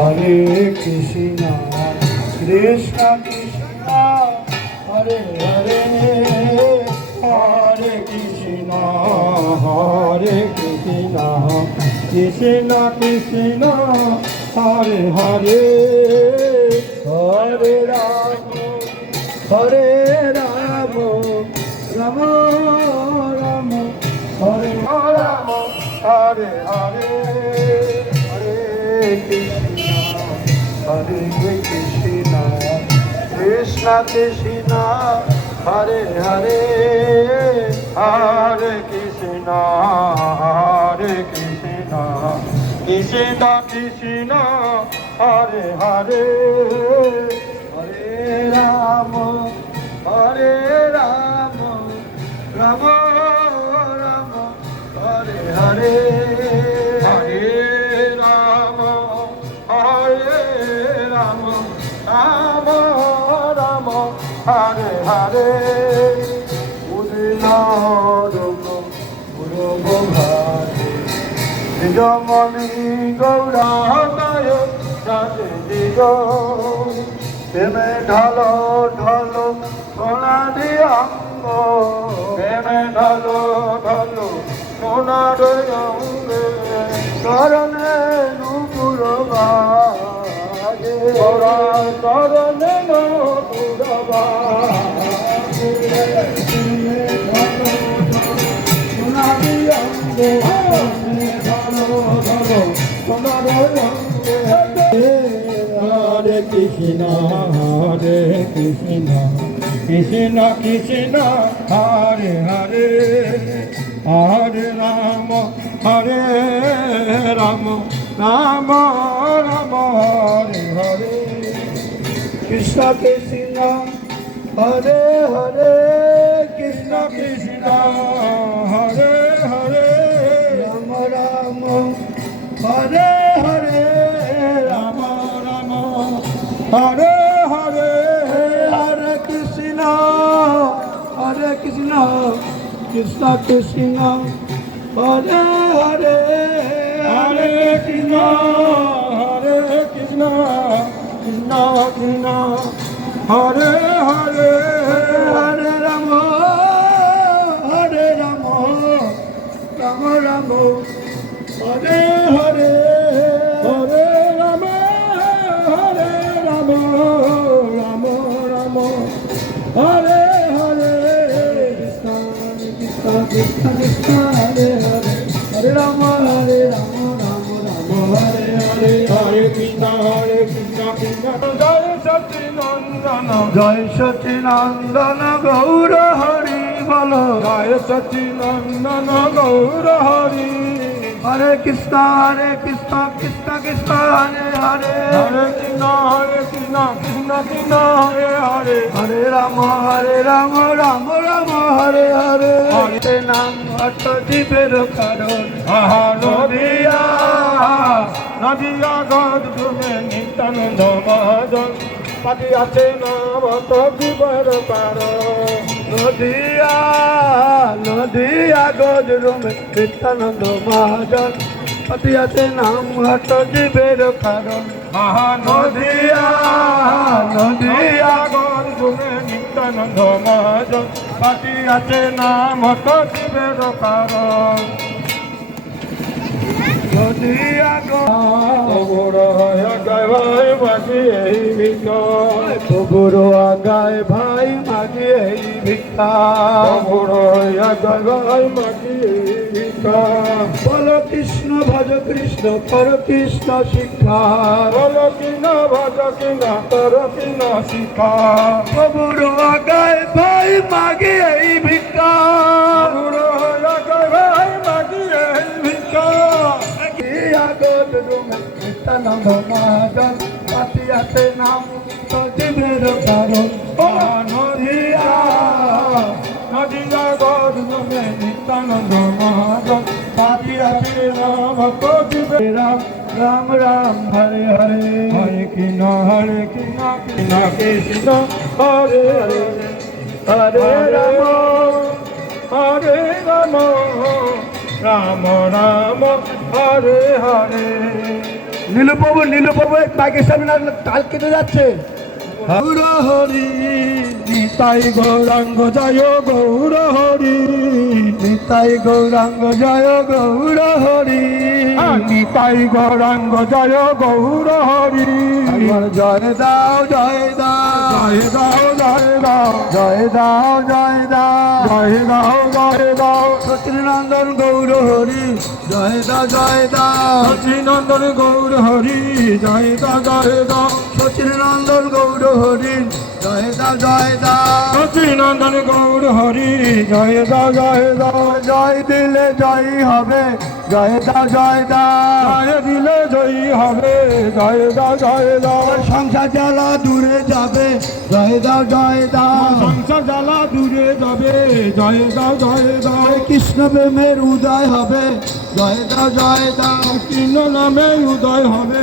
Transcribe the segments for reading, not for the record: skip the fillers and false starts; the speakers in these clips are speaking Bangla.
হরে কৃষ্ণ কৃষ্ণ কৃষ্ণ হরে হরে হরে কৃষ্ণ হরে কৃষ্ণ কৃষ্ণ কৃষ্ণ হরে হরে হরে রাম হরে রাম রাম রাম হরে রাম হরে হরে হরে কৃষ্ণ হরে কৃষ্ণ কৃষ্ণ কৃষ্ণ হরে হরে হরে কৃষ্ণ হরে কৃষ্ণ কৃষ্ণ কৃষ্ণ হরে হরে হরে রাম হরে রাম রাম রাম হরে হরে হরে রাম হরে রাম রাম রাম হরে হরে নিজমণি গৌরাঙ্গায় রাধে দিগ প্রেমে ঢালো ঢালো সোনারি অঙ্গ প্রেমে ঢালো ঢালো সোনারি অঙ্গে করণে নুপুর বাজে করণে নুপুর বাজে সোনারি অঙ্গে হরে কৃষ্ণ হরে কৃষ্ণ কৃষ্ণ কৃষ্ণ হরে হরে হরে রাম হরে রাম রাম রাম হরে হরে কৃষ্ণ কৃষ্ণ হরে হরে কৃষ্ণ কৃষ্ণ হরে হরে রাম রাম হরে হরে রাম রাম হরে হরে হরে কৃষ্ণ কৃষ্ণ কৃষ্ণ হরে হরে হরে কৃষ্ণ কৃষ্ণ কৃষ্ণ কৃষ্ণ হরে হরে হরে রাম রাম রাম হরে হরে হরে রাম রাম রাম রাম হরে হরে কৃষ্ণ কৃষ্ণ কৃষ্ণ কৃষ্ণ হরে হরে হরে রাম রাম রাম হরে হরে হরে কৃষ্ণ কৃষ্ণ জয় সচিনন্দন গৌর হরি বল জয় সচিনন্দন গৌর হরি হরে কৃষ্ণ কৃষ্ণ কৃষ্ণ হরে হরে হরে কৃষ্ণ কৃষ্ণ কৃষ্ণ হরে হরে হরে রাম রাম রাম হরে হরে হরে নাম অট জীবের কারণ নদিয়া নদিয়া গদ তুমি নিত্যানন্দ মহাজন পাতি আছে নাম অট জীবের কারণ নদিয়া নদিয়া গদ রুমে নিত্যানন্দ মহাজন পাতি আছে নাম অট জীবের কারণ নদিয়া নদিয়া গদ রুমে নিত্যানন্দ মহাজন পাতি আছে নাম অট জীবের কারণ নদিয়া গৌর আগায় ভাই মাঝি এই ভিক্ষা গৌর আগায় ভাই মাঝি এই ভিক্ষা গৌর আগায় ভাই মাঝি এই ভিক্ষা বল কৃষ্ণ ভজ কৃষ্ণ কর কৃষ্ণ শিক্ষা বল কৃষ্ণ ভজ কৃষ্ণ কর কৃষ্ণ শিক্ষা গৌর আগায় ভাই মাগি এই ভিক্ষা গৌর আগায় ভাই মাগি এই ভিক্ষা নিত্যানন্দ মহাজন পাতি আছে নাম জীবের কারণ নদিয়া নদিয়া গদ রুমে নিত্যানন্দ মহাজন পাতি আছে নাম জীবের রাম রাম রাম হরে হরে হরে কৃষ্ণ কৃষ্ণ কৃষ্ণ হরে হরে হরে রাম রাম রাম হরে হরে নীলুপ্রভু মাইকের সামনে না তাল কেটে যাচ্ছে। গৌর হরি নিতাই গৌরাঙ্গ জয় গৌর হরি নিতাই গৌরাঙ্গ জয় গৌর হরি নিতাই গৌরাঙ্গ জয় গৌর হরি জয় দাও জয় দাও জয় দাও জয় দাও জয় দাও জয় দাও জয় দাও জয় দাও সচিনন্দন গৌর হরি জয় দাও জয় দাও সচিনন্দন গৌর হরি জয় দাও জয় দাও সচিনন্দন গৌর হরি জয় দাও জয় দাও সচিনন্দন গৌর হরি জয় দাও জয় দাও জয় দিলে জয়ী হবে জয় দাও জয় দাও জয় দিলে জয়ী হবে জয় দাও জয় দাও সংসার জ্বালা দূরে যাবে জয় দাও জয় দাও সংসার জ্বালা দূরে যাবে জয় দাও জয় দাও কৃষ্ণ প্রেমের উদয় হবে জয় দাও জয় দাও কৃষ্ণ নামে উদয় হবে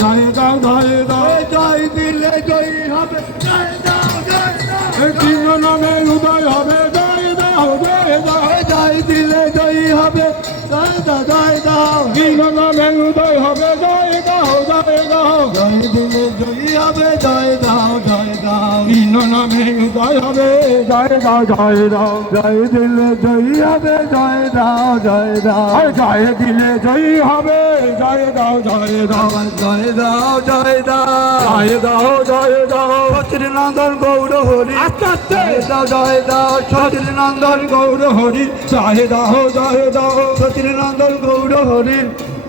জয় দাও জয় দাও জয় দিলে জয়ী হবে জয় দাও জয় দাও কৃষ্ণ নামে উদয় হবে জয় দাও জয় দাও জয় দিলে জয়ী হবে জয় দাও জয় দাও কৃষ্ণ নামে উদয় হবে জয় দাও জয় দাও জয় দিলে জয়ী হবে জয় দাও জয় দাও কৃষ্ণ নামে উদয় হবে জয় দাও জয় দাও জয় দিলে জয়ী হবে জয় দাও জয় দাও জয় দিলে জয়ী হবে জয় দাও জয় দাও জয় দাও জয় দাও জয় দাও জয় দাও সচিনন্দন গৌর হরি জয় দাও জয় দাও সচিনন্দন গৌর হরি জয় দাও জয় দাও সচিনন্দন গৌর হরি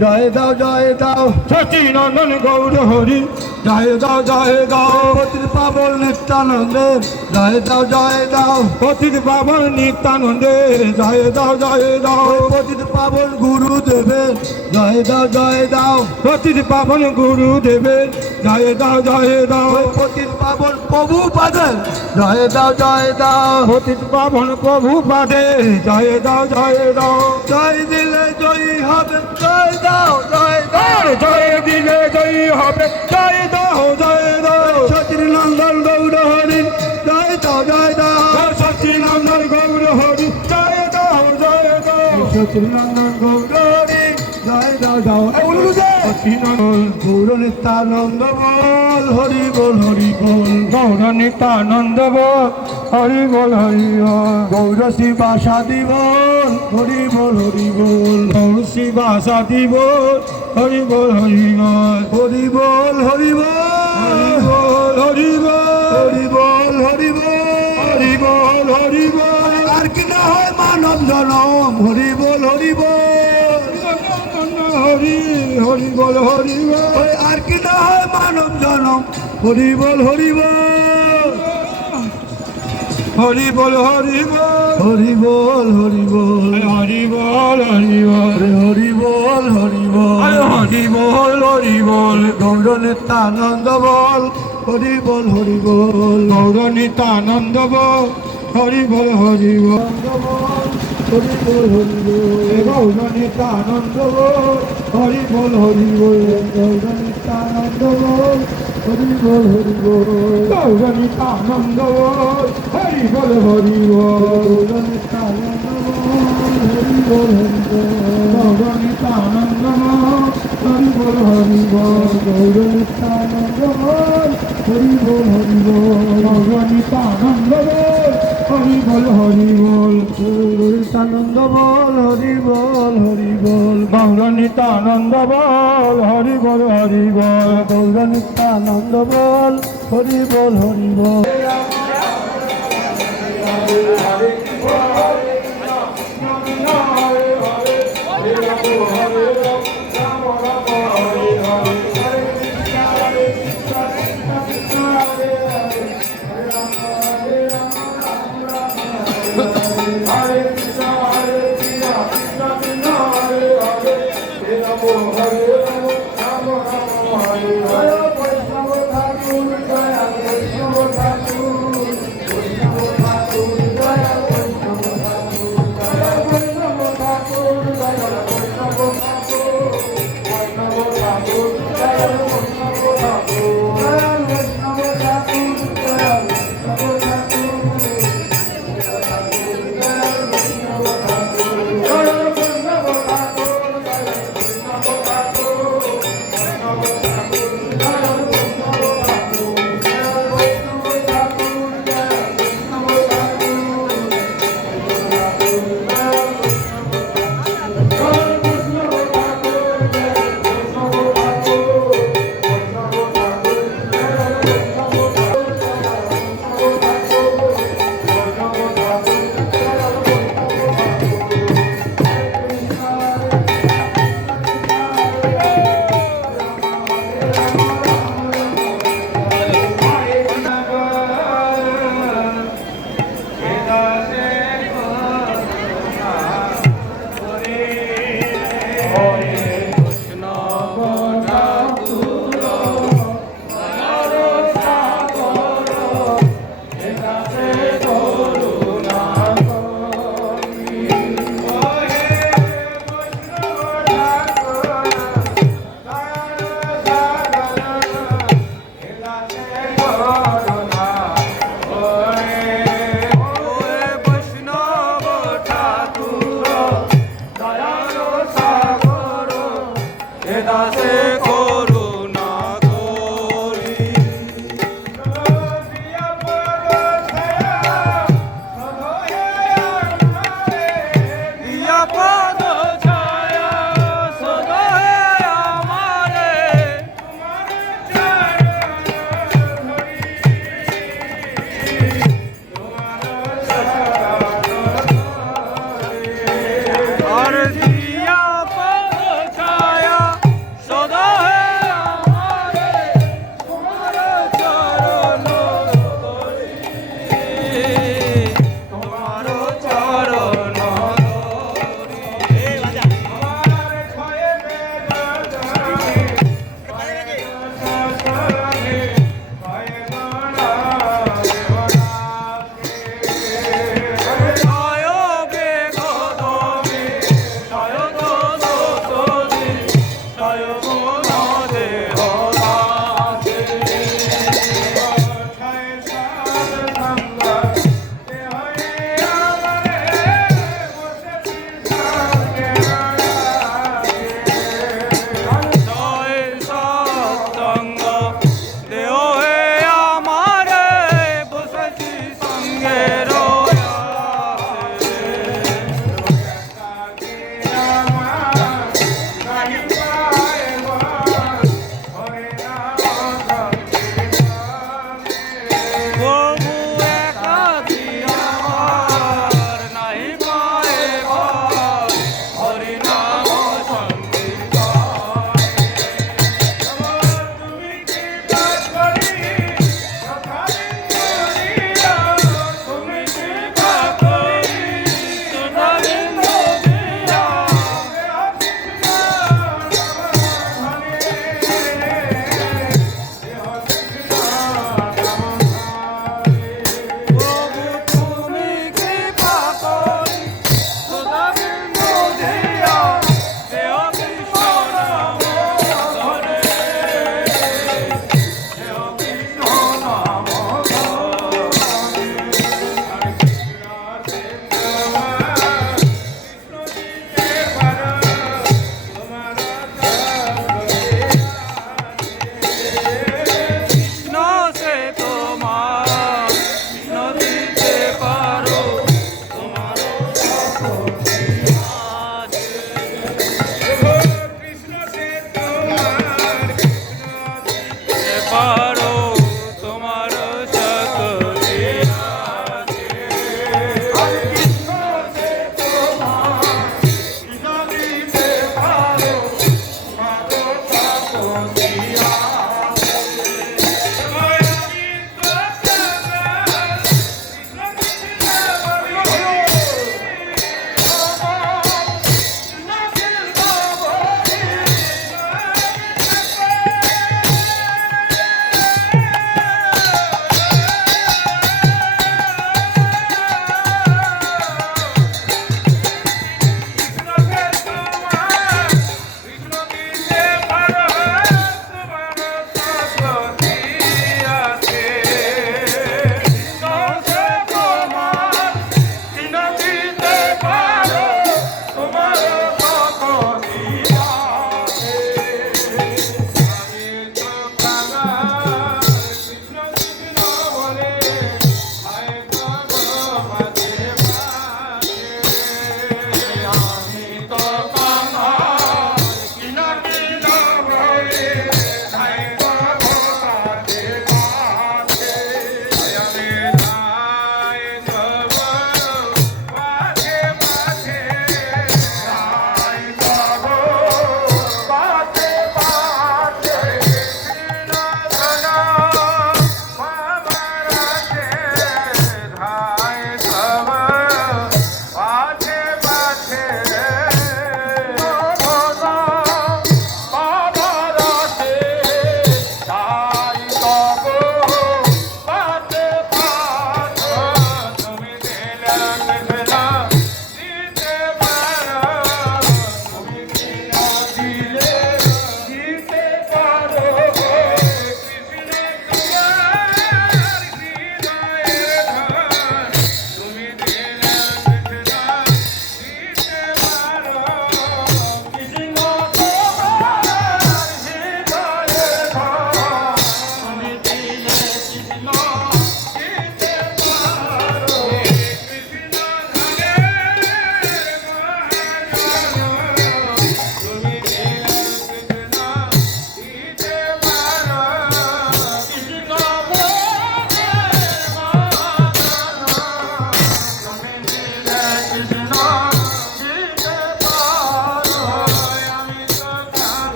জয় দাও জয় দাও সচিনন্দন গৌর হরি জয় দাও জয় দাও পতিত পাবন নিত্যানন্দের জয় দাও জয় দাও পতিত পাবন নিত্যানন্দের জয় দাও জয় দাও পতিত পাবন গুরুদেবের জয় দাও জয় দাও পতিত পাবন গুরুদেবের জয় দাও জয় দাও পতিত পাবন প্রভু পাদের জয় দাও জয় দাও পতিত পাবন প্রভু পাদে জয় দাও জয় দাও জয় দিলে জয়ী হবে জয় দাও জয় দাও জয় দিলে জয়ী হবে জয় দাও জয় দাও সচিনন্দন গৌর হরি জয় দাও জয় দাও সচিনন্দন গৌর হরি জয় দাও জয় দাও সচিনন্দন গৌর হরি জয় দাও দাও সচিনন্দন গৌর নিত্যানন্দ বল হরি বল হরি বল গৌর নিত্যানন্দ বল হরি বল হরি বল গৌর শিবা সাদি বল হরি বল হরি বল গৌর শিবা সাদি বল হরি বল হরি বল হরি বল হরি বল হরি বল হরি বল হরি বল হরি বল হরি বল আর কি না হয় মানব জনম হরি বল হরি বল হরি হরি বল হরি বল আর কি না হয় মানব জনম হরি বল হরি বল হরি বল হরি বল হরি বল হরি বল হরি বল হরি বল হরি বল হরি বল হরি বল হরি বল গৌর নিত্যানন্দ বল হরি বল হরি বল গৌর নিত্যানন্দ বল হরি বল হরি বল হরি বল হরি বল গৌর নিত্যানন্দ বল হরি বল হরি বল গৌর নিত্যানন্দ বল হরি বল হরি বল গৌর নিত্যানন্দ বল হরি বল হরি বল গৌর নিত্যানন্দ বল হরি বল হরি বল গৌর নিত্যানন্দ বল হরি বল হরি বল গৌর নিত্যানন্দ বল হরি বল হরি বল গৌর নিত্যানন্দ বল হরি বল হরি বল গৌর নিত্যানন্দ বল হরি বল হরি বল গৌর নিত্যানন্দ বল হরি বল হরি বল গৌর নিত্যানন্দ বল হরি বল হরি বল Hare Rama, Hare Rama, Rama Rama, Hare Hare.